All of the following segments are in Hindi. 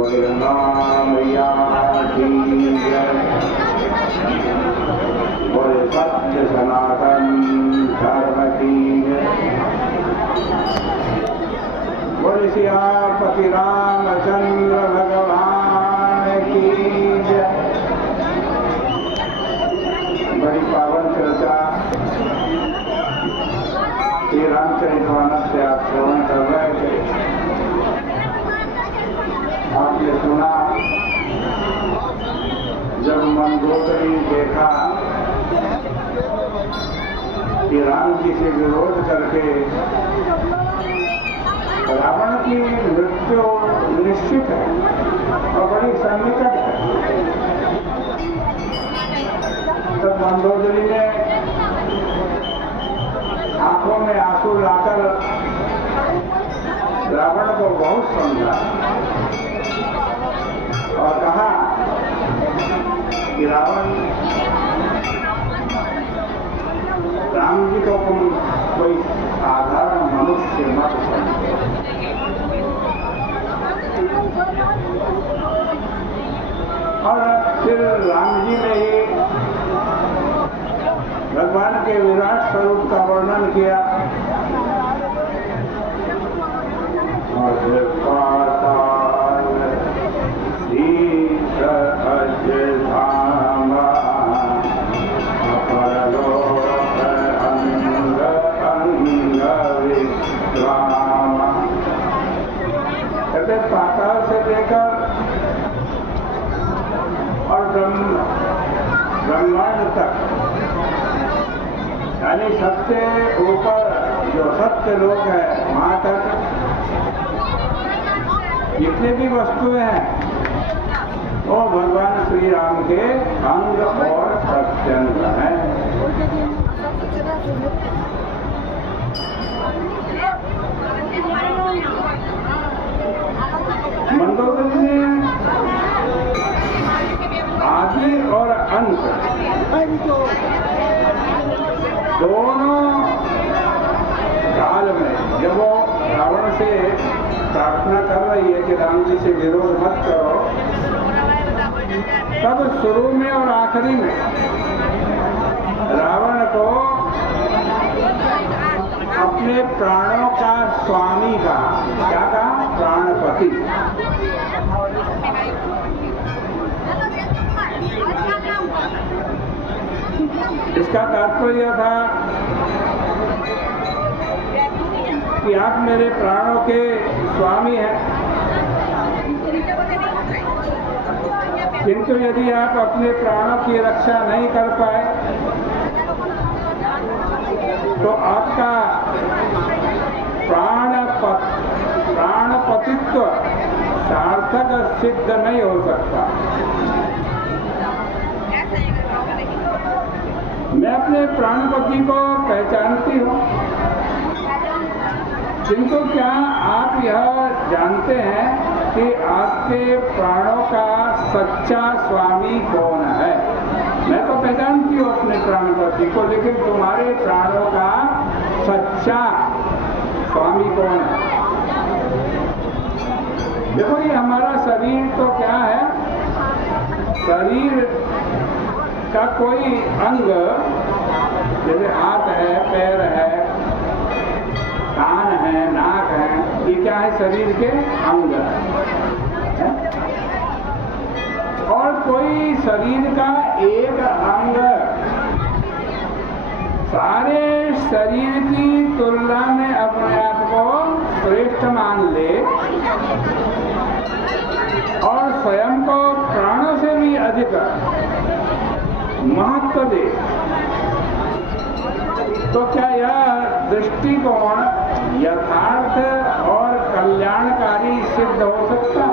बोले राम मैया की जय। बोले सत्य सनातन धर्म की जय। बोले सियापति रामचंद्र भगवान की जय। बड़ी पावन चर्चा श्री रामचरितमानस से आप श्रवण कर रहे थे। आपने सुना जब मंदोदरी देखा कि राम जी से विरोध करके रावण की मृत्यु निश्चित है और बड़ी सन्निकट है, तब मंदोदरी ने आंखों में आंसू लाकर रावण को बहुत समझा और कहा कि रावण, राम जी को तुम कोई साधारण मनुष्य मत समझो। और फिर राम जी ने ही भगवान के विराट स्वरूप का वर्णन किया। कहते पाताल से लेकर और ब्रह्मांड तक, यानी सबसे ऊपर जो सत्य लोक है वहां तक जितने भी वस्तुएं हैं वो भगवान श्री राम के अंग और प्रत्यंग हैं। मंदोदरी ने आदि और अंत दोनों काल में जब वो रावण से प्रार्थना कर रही है कि राम जी से विरोध मत करो, तब शुरू में और आखिरी में रावण को अपने प्राणों का स्वामी कहा। क्या कहा? प्राणपति। इसका तात्पर्य था कि आप मेरे प्राणों के स्वामी हैं, किंतु यदि आप अपने प्राणों की रक्षा नहीं कर पाए तो आपका प्राणपतित्व सार्थक सिद्ध नहीं हो सकता। मैं अपने प्राणपति को पहचानती हूँ, किंतु क्या आप यह जानते हैं कि आपके प्राणों का सच्चा स्वामी कौन है? मैं तो पहचानती हूँ अपने प्राणपति को, लेकिन तुम्हारे प्राणों का सच्चा स्वामी कौन है? देखो, ये हमारा शरीर तो क्या है, शरीर का कोई अंग जैसे हाथ है, पैर है, कान है, नाक है, ये क्या है? शरीर के अंग है। और कोई शरीर का एक अंग सारे शरीर की तुलना में अपने आप को श्रेष्ठ मान ले और स्वयं को प्राणों से भी अधिक महत्व दे, तो क्या यह दृष्टिकोण यथार्थ और कल्याणकारी सिद्ध हो सकता?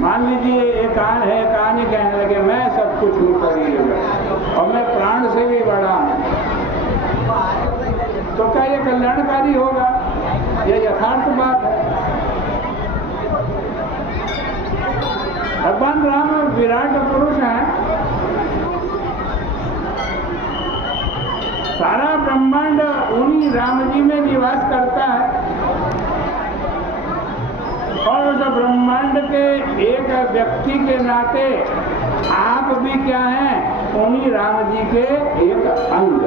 मान लीजिए एक कान है, कान ही कहने लगे मैं सब कुछ हूँ शरीर में और मैं प्राण से भी बड़ा हूँ, तो क्या यह कल्याणकारी होगा? यह यथार्थ बात है। भगवान राम विराट पुरुष हैं, सारा ब्रह्मांड उन्हीं राम जी में निवास करता है। और उस ब्रह्मांड के एक व्यक्ति के नाते आप भी क्या हैं? उन्हीं राम जी के एक अंग।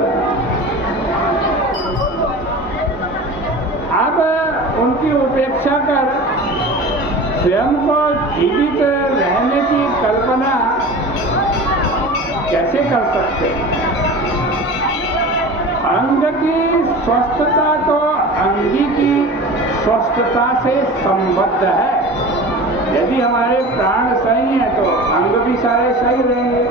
आप उनकी उपेक्षा कर स्वयं को जीवित रहने की कल्पना कैसे कर सकते? अंग की स्वस्थता तो अंगी की स्वस्थता से संबद्ध है। यदि हमारे प्राण सही हैं तो अंग भी सारे सही रहेंगे,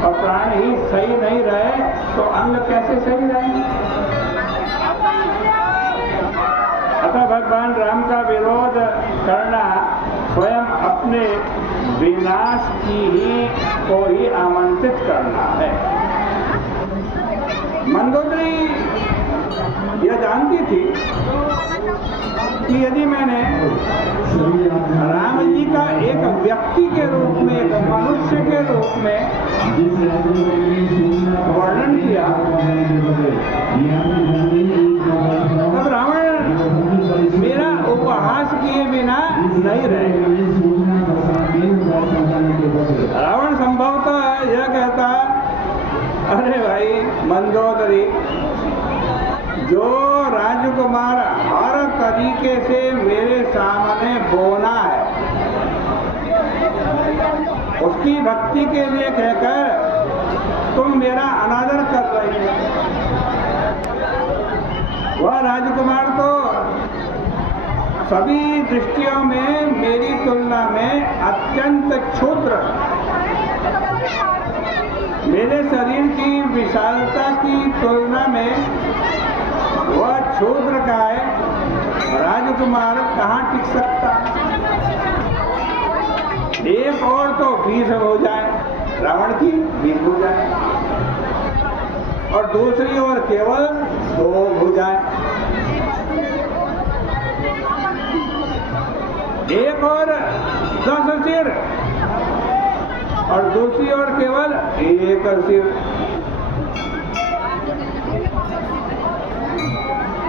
और प्राण ही सही नहीं रहे तो अंग कैसे सही रहेंगे? अतः भगवान राम का विरोध करना स्वयं अपने विनाश को ही आमंत्रित करना है। मंदोदरी यह जानती थी कि यदि मैंने राम जी का एक व्यक्ति के रूप में, एक मनुष्य के रूप में वर्णन किया, तब रावण मेरा उपहास किए बिना नहीं रहेगा। रावण संभवतः यह कहता, अरे भाई मंदोदरी, जो राजकुमार हर तरीके से मेरे सामने बोना है, उसकी भक्ति के लिए कहकर तुम मेरा अनादर कर रही हो। वह राजकुमार तो सभी दृष्टियों में मेरी तुलना में अत्यंत क्षुद्र, मेरे शरीर की विशालता की तुलना में वह क्षुद्र का है, राजकुमार कहाँ टिक सकता? एक और तो 20 हो जाए, रावण की 20 हो जाए, और दूसरी ओर केवल 2 हो जाए, एक और 10 सिर और दूसरी ओर केवल 1 सिर।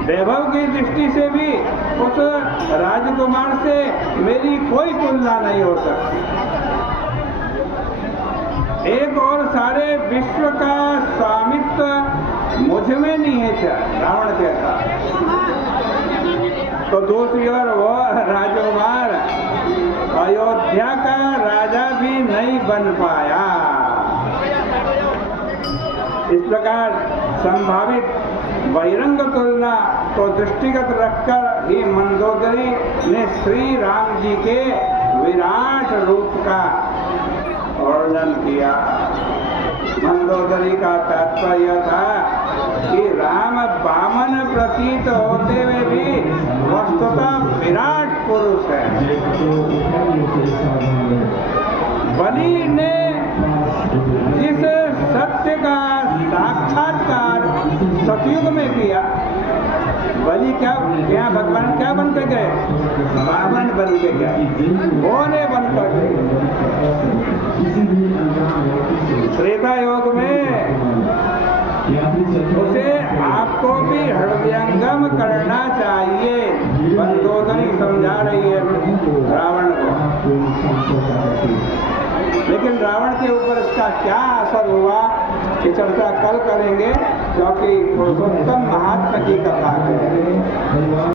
वैभव की दृष्टि से भी उस राजकुमार से मेरी कोई तुलना नहीं हो सकती। एक और सारे विश्व का स्वामित्व मुझ में नहीं है, क्या रावण कहता। तो दूसरी ओर वह राजकुमार अयोध्या का राजा भी नहीं बन पाया। इस प्रकार संभावित बहिरंग तुलना को दृष्टिगत रखकर ही मंदोदरी ने श्री राम जी के विराट रूप का वर्णन किया। मंदोदरी का तात्पर्य था कि राम वामन प्रतीत होते हुए भी वस्तुतः विराट पुरुष है। बलि ने जिस सत्य का साक्षात्कार सतयुग में किया, बलि क्या भगवान क्या बन के गए? वामन बन के गए, भोले बन कर गए। त्रेता योग में उसे आपको भी हृदयंगम करना चाहिए, मंदोदरी समझा रही है रावण को। लेकिन रावण के ऊपर इसका क्या असर हुआ कि चर्चा कल करेंगे, क्योंकि पुरुषोत्तम महात्मा की कथा है।